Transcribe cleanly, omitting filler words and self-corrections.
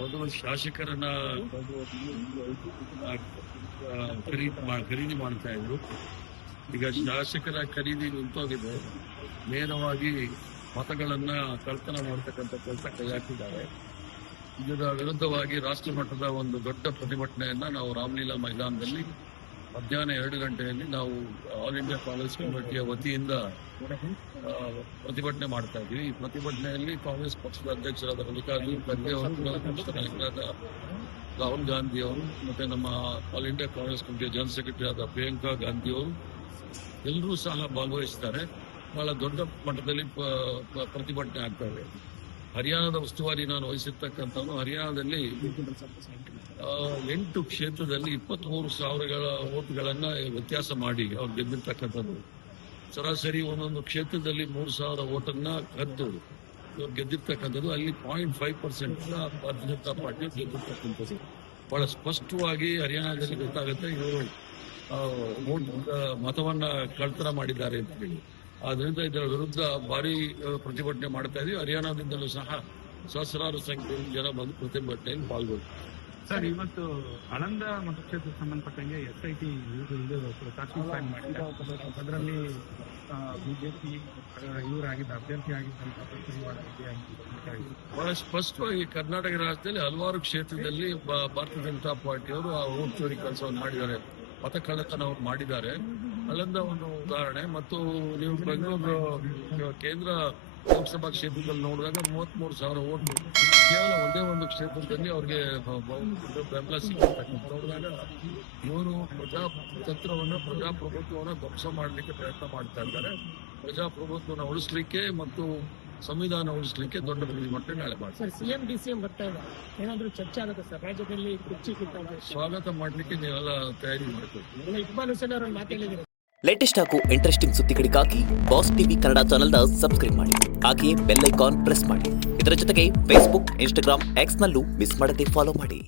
ಮೊದಲು ಶಾಸಕರನ್ನ ಖರೀದಿ ಮಾಡ್ತಾ ಇದ್ರು. ಈಗ ಶಾಸಕರ ಖರೀದಿ ನಿಂತೋಗಿದೆ. ನೇರವಾಗಿ ಮತಗಳನ್ನ ಕಳ್ತನ ಮಾಡ್ತಕ್ಕಂಥ ಕೆಲಸ ಕೈ ಹಾಕಿದ್ದಾರೆ. ಇದರ ವಿರುದ್ಧವಾಗಿ ರಾಷ್ಟ್ರ ಮಟ್ಟದ ಒಂದು ದೊಡ್ಡ ಪ್ರತಿಭಟನೆಯನ್ನ ನಾವು ರಾಮಲೀಲಾ ಮೈದಾನದಲ್ಲಿ ಮಧ್ಯಾಹ್ನ 2 ಗಂಟೆಯಲ್ಲಿ ನಾವು ಆಲ್ ಇಂಡಿಯಾ ಕಾಂಗ್ರೆಸ್ ಕಮಿಟಿಯ ವತಿಯಿಂದ ಪ್ರತಿಭಟನೆ ಮಾಡ್ತಾ ಇದ್ವಿ. ಈ ಪ್ರತಿಭಟನೆಯಲ್ಲಿ ಕಾಂಗ್ರೆಸ್ ಪಕ್ಷದ ಅಧ್ಯಕ್ಷರಾದ ಮಲ್ಲಿಕಾರ್ಜುನ್ ಖರ್ಗೆ ಅವರು, ಪಕ್ಷದ ನಾಯಕರಾದ ರಾಹುಲ್ ಗಾಂಧಿ ಅವರು, ಮತ್ತೆ ನಮ್ಮ ಆಲ್ ಇಂಡಿಯಾ ಕಾಂಗ್ರೆಸ್ ಕಮಿಟಿಯ ಜನರಲ್ ಸೆಕ್ರೆಟರಿ ಆದ ಪ್ರಿಯಾಂಕಾ ಗಾಂಧಿ ಅವರು ಎಲ್ಲರೂ ಸಹ ಭಾಗವಹಿಸ್ತಾರೆ. ಬಹಳ ದೊಡ್ಡ ಮಟ್ಟದಲ್ಲಿ ಪ್ರತಿಭಟನೆ ಆಗ್ತಾ ಇದೆ. ಹರಿಯಾಣದ ಉಸ್ತುವಾರಿ ನಾನು ವಹಿಸಿರ್ತಕ್ಕಂಥದ್ದು. ಹರಿಯಾಣದಲ್ಲಿ 8 ಕ್ಷೇತ್ರದಲ್ಲಿ 23,000 ಓಟ್ಗಳನ್ನ ವ್ಯತ್ಯಾಸ ಮಾಡಿ ಅವ್ರು ಗೆದ್ದಿರ್ತಕ್ಕಂಥದ್ದು. ಸರಾಸರಿ ಒಂದೊಂದು ಕ್ಷೇತ್ರದಲ್ಲಿ 3,000 ಓಟನ್ನ ಕದ್ದು ಇವ್ರು ಗೆದ್ದಿರ್ತಕ್ಕಂಥದ್ದು. ಅಲ್ಲಿ 0.5% ಭಾರತೀಯ ಜನತಾ ಪಾರ್ಟಿ ಗೆದ್ದಿರ್ತಕ್ಕಂಥದ್ದು. ಬಹಳ ಸ್ಪಷ್ಟವಾಗಿ ಹರಿಯಾಣದಲ್ಲಿ ಗೊತ್ತಾಗುತ್ತೆ ಇವರು ಮತವನ್ನ ಕಳ್ತನ ಮಾಡಿದ್ದಾರೆ ಅಂತ ಹೇಳಿ. ಆದ್ರಿಂದ ಇದರ ವಿರುದ್ಧ ಭಾರಿ ಪ್ರತಿಭಟನೆ ಮಾಡ್ತಾ ಇದ್ವಿ. ಹರಿಯಾಣದಿಂದಲೂ ಸಹ ಸಹಸ್ರಾರು ಸಂಖ್ಯೆಯಲ್ಲಿ ಜನ ಬಂದು ಪ್ರತಿಭಟನೆಯಲ್ಲಿ ಪಾಲ್ಗೊಂಡು. ಸರ್, ಇವತ್ತು ಆಳಂದ ಮತಕ್ಷೇತ್ರಕ್ಕೆ ಸಂಬಂಧಪಟ್ಟಂಗೆ SIT ಫೈಲ್ ಮಾಡಿದ್ದಾರೆ. ಅದರಲ್ಲಿ ಬಿಜೆಪಿ ಇವರಾಗಿದ್ದ ಅಭ್ಯರ್ಥಿ ಆಗಿದ್ದಂತ ಬಹಳ ಸ್ಪಷ್ಟವಾಗಿ ಕರ್ನಾಟಕ ರಾಜ್ಯದಲ್ಲಿ ಹಲವಾರು ಕ್ಷೇತ್ರದಲ್ಲಿ ಭಾರತೀಯ ಜನತಾ ಪಾರ್ಟಿಯವರು ಆ ವೋಟ್ ಚೋರಿ ಕೆಲಸವನ್ನು ಮಾಡಿದ್ದಾರೆ, ಮತ ಕಳ್ಳತನ ಅವರು ಮಾಡಿದ್ದಾರೆ. ಅಲ್ಲಿಂದ ಒಂದು ಉದಾಹರಣೆ. ಮತ್ತು ನೀವು ಬೆಂಗಳೂರು ಕೇಂದ್ರ ಲೋಕಸಭಾ ಕ್ಷೇತ್ರದಲ್ಲಿ ನೋಡಿದಾಗ 33,000 ಓಟ್ ಕೇವಲ ಒಂದೇ ಒಂದು ಕ್ಷೇತ್ರದಲ್ಲಿ ಅವ್ರಿಗೆ ಬೆಂಬಲ ಸಿಗತಕ್ಕಂಥ ನೋಡಿದಾಗ ಇವರು ಪ್ರಜಾಪ್ರಭುತ್ವವನ್ನು ಧ್ವಂಸ ಮಾಡಲಿಕ್ಕೆ ಪ್ರಯತ್ನ ಮಾಡ್ತಾ ಇದ್ದಾರೆ. ಪ್ರಜಾಪ್ರಭುತ್ವವನ್ನು ಉಳಿಸ್ಲಿಕ್ಕೆ ಮತ್ತು ಸಂವಿಧಾನ ಉಳಿಸ್ಲಿಕ್ಕೆ ದೊಡ್ಡ ಪ್ರತಿಭಟನೆ ನಾಳೆ ಮಾಡ್ತಾರೆ. ಸಿಎಂ DCM ಬರ್ತಾ ಇದೆ, ಏನಾದರೂ ಚರ್ಚೆ ಆಗುತ್ತೆ ಸರ್? ರಾಜ್ಯದಲ್ಲಿ ಕುರ್ಚಿ ಸ್ವಾಗತ ಮಾಡಲಿಕ್ಕೆ ನೀವೆಲ್ಲ ತಯಾರಿ ಮಾಡಬೇಕು. ಇಕ್ಬಾಲ್ ಹುಸೇನ್ ಅವರನ್ನು ಮಾತಾಡಿದ್ದಾರೆ. ಲೇಟೆಸ್ಟ್ ಹಾಗೂ ಇಂಟ್ರೆಸ್ಟಿಂಗ್ ಸುದ್ದಿಗಳಿಗಾಗಿ ಬಾಸ್ ಟಿವಿ ಕನ್ನಡ ಚಾನೆಲ್ನ ಸಬ್ಸ್ಕ್ರೈಬ್ ಮಾಡಿ. ಹಾಗೆಯೇ ಬೆಲ್ ಐಕಾನ್ ಪ್ರೆಸ್ ಮಾಡಿ. ಇದರ ಜೊತೆಗೆ ಫೇಸ್ಬುಕ್, ಇನ್ಸ್ಟಾಗ್ರಾಮ್, ಎಕ್ಸ್ನಲ್ಲೂ ಮಿಸ್ ಮಾಡದೆ ಫಾಲೋ ಮಾಡಿ.